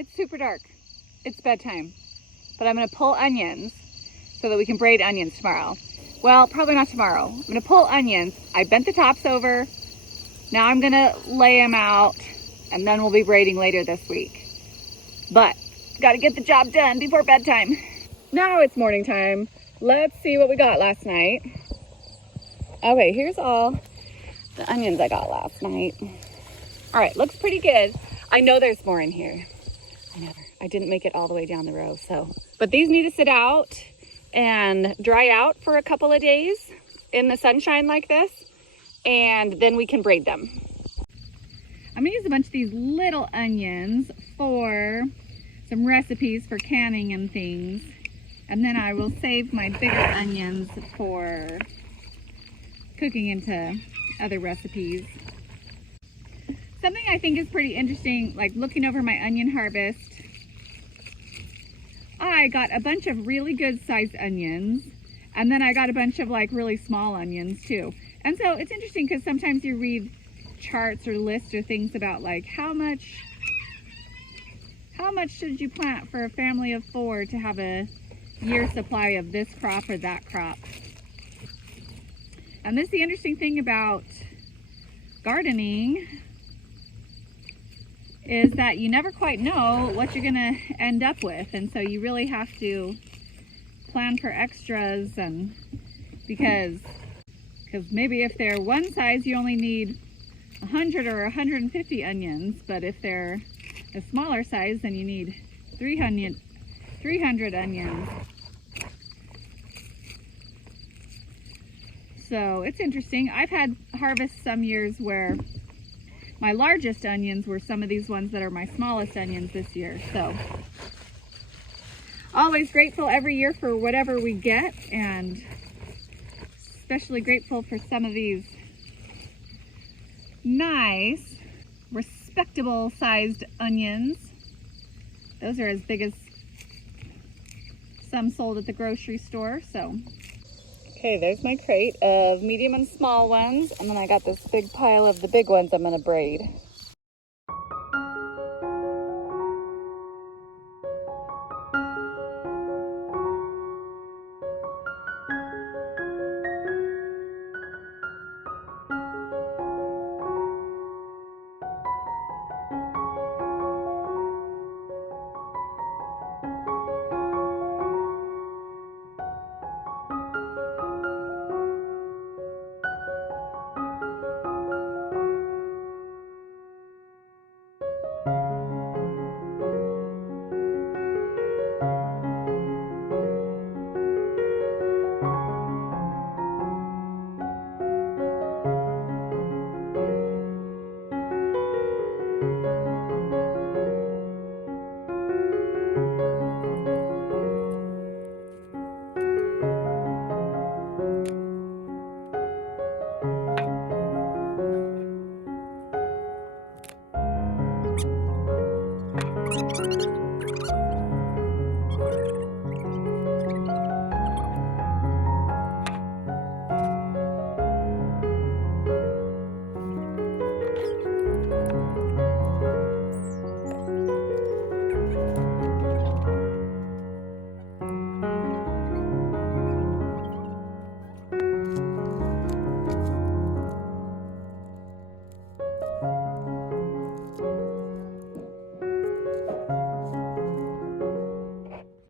It's super dark. It's bedtime. But I'm gonna pull onions so that we can braid onions tomorrow. Well, probably not tomorrow. I'm gonna pull onions. I bent the tops over. Now I'm gonna lay them out and then we'll be braiding later this week. But gotta get the job done before bedtime. Now it's morning time. Let's see what we got last night. Okay, here's all the onions I got last night. All right, looks pretty good. I know there's more in here. I didn't make it all the way down the row, so. But these need to sit out and dry out for a couple of days in the sunshine like this, and then we can braid them. I'm gonna use a bunch of these little onions for some recipes for canning and things, and then I will save my bigger onions for cooking into other recipes. Something I think is pretty interesting, like looking over my onion harvest, I got a bunch of really good sized onions, and then I got a bunch of like really small onions too. And so it's interesting because sometimes you read charts or lists or things about like how much should you plant for a family of 4 to have a year supply of this crop or that crop. And this is the interesting thing about gardening, is that you never quite know what you're gonna end up with, and so you really have to plan for extras, and because maybe if they're one size you only need 100 or 150 onions, but if they're a smaller size then you need 300 onions. So it's interesting. I've had harvests some years where my largest onions were some of these ones that are my smallest onions this year. So always grateful every year for whatever we get, and especially grateful for some of these nice, respectable sized onions. Those are as big as some sold at the grocery store. So okay, there's my crate of medium and small ones, and then I got this big pile of the big ones I'm gonna braid.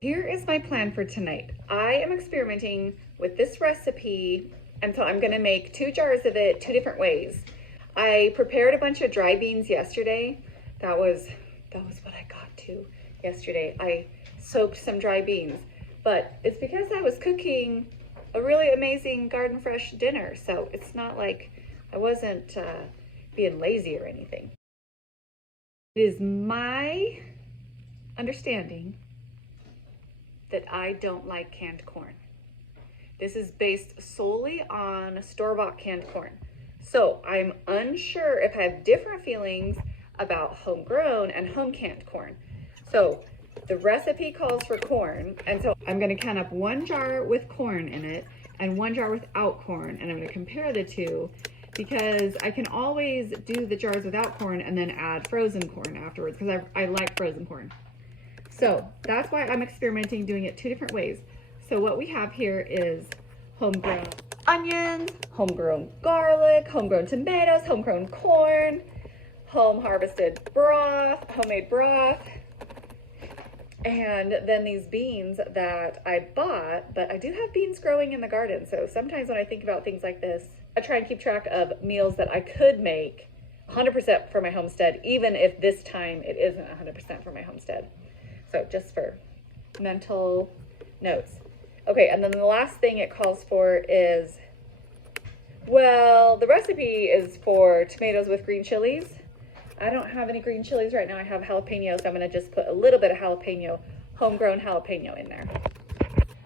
Here is my plan for tonight. I am experimenting with this recipe, and so I'm gonna make 2 jars of it 2 different ways. I prepared a bunch of dry beans yesterday. That was what I got to yesterday. I soaked some dry beans, but it's because I was cooking a really amazing garden fresh dinner, so it's not like I wasn't being lazy or anything. It is my understanding that I don't like canned corn. This is based solely on store-bought canned corn. So I'm unsure if I have different feelings about homegrown and home canned corn. So the recipe calls for corn, and so I'm gonna can up 1 jar with corn in it and 1 jar without corn, and I'm gonna compare the 2 because I can always do the jars without corn and then add frozen corn afterwards because I like frozen corn. So that's why I'm experimenting doing it 2 different ways. So what we have here is homegrown onions, homegrown garlic, homegrown tomatoes, homegrown corn, home harvested broth, homemade broth, and then these beans that I bought, but I do have beans growing in the garden. So sometimes when I think about things like this, I try and keep track of meals that I could make 100% for my homestead, even if this time it isn't 100% for my homestead. So just for mental notes. Okay, and then the last thing it calls for is, well, the recipe is for tomatoes with green chilies. I don't have any green chilies right now. I have jalapenos. I'm gonna just put a little bit of jalapeno, homegrown jalapeno in there.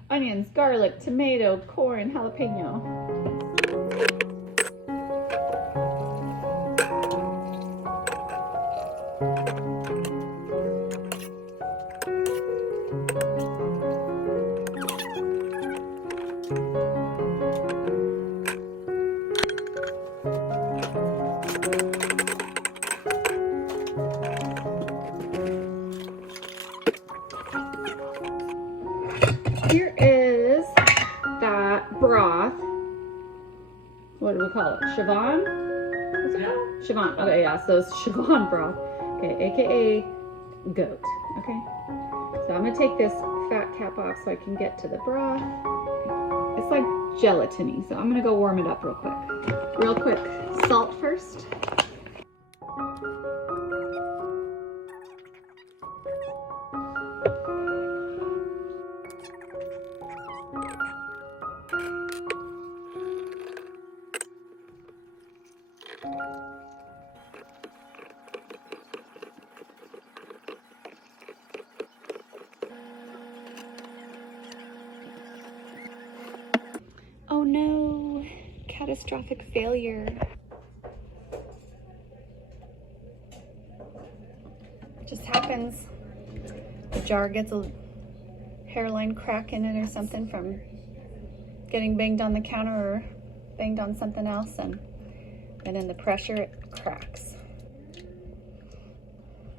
Onions, garlic, tomato, corn, jalapeno. Here is that broth. What do we call it? Chiffon? What's it called? Chiffon. Okay, yeah, so it's chiffon broth. Okay, AKA goat. Okay. So I'm gonna take this fat cap off so I can get to the broth. It's like gelatiny, so I'm gonna go warm it up real quick. Real quick, salt first. Oh no, catastrophic failure. It just happens. The jar gets a hairline crack in it or something from getting banged on the counter or banged on something else, and then in the pressure it cracks.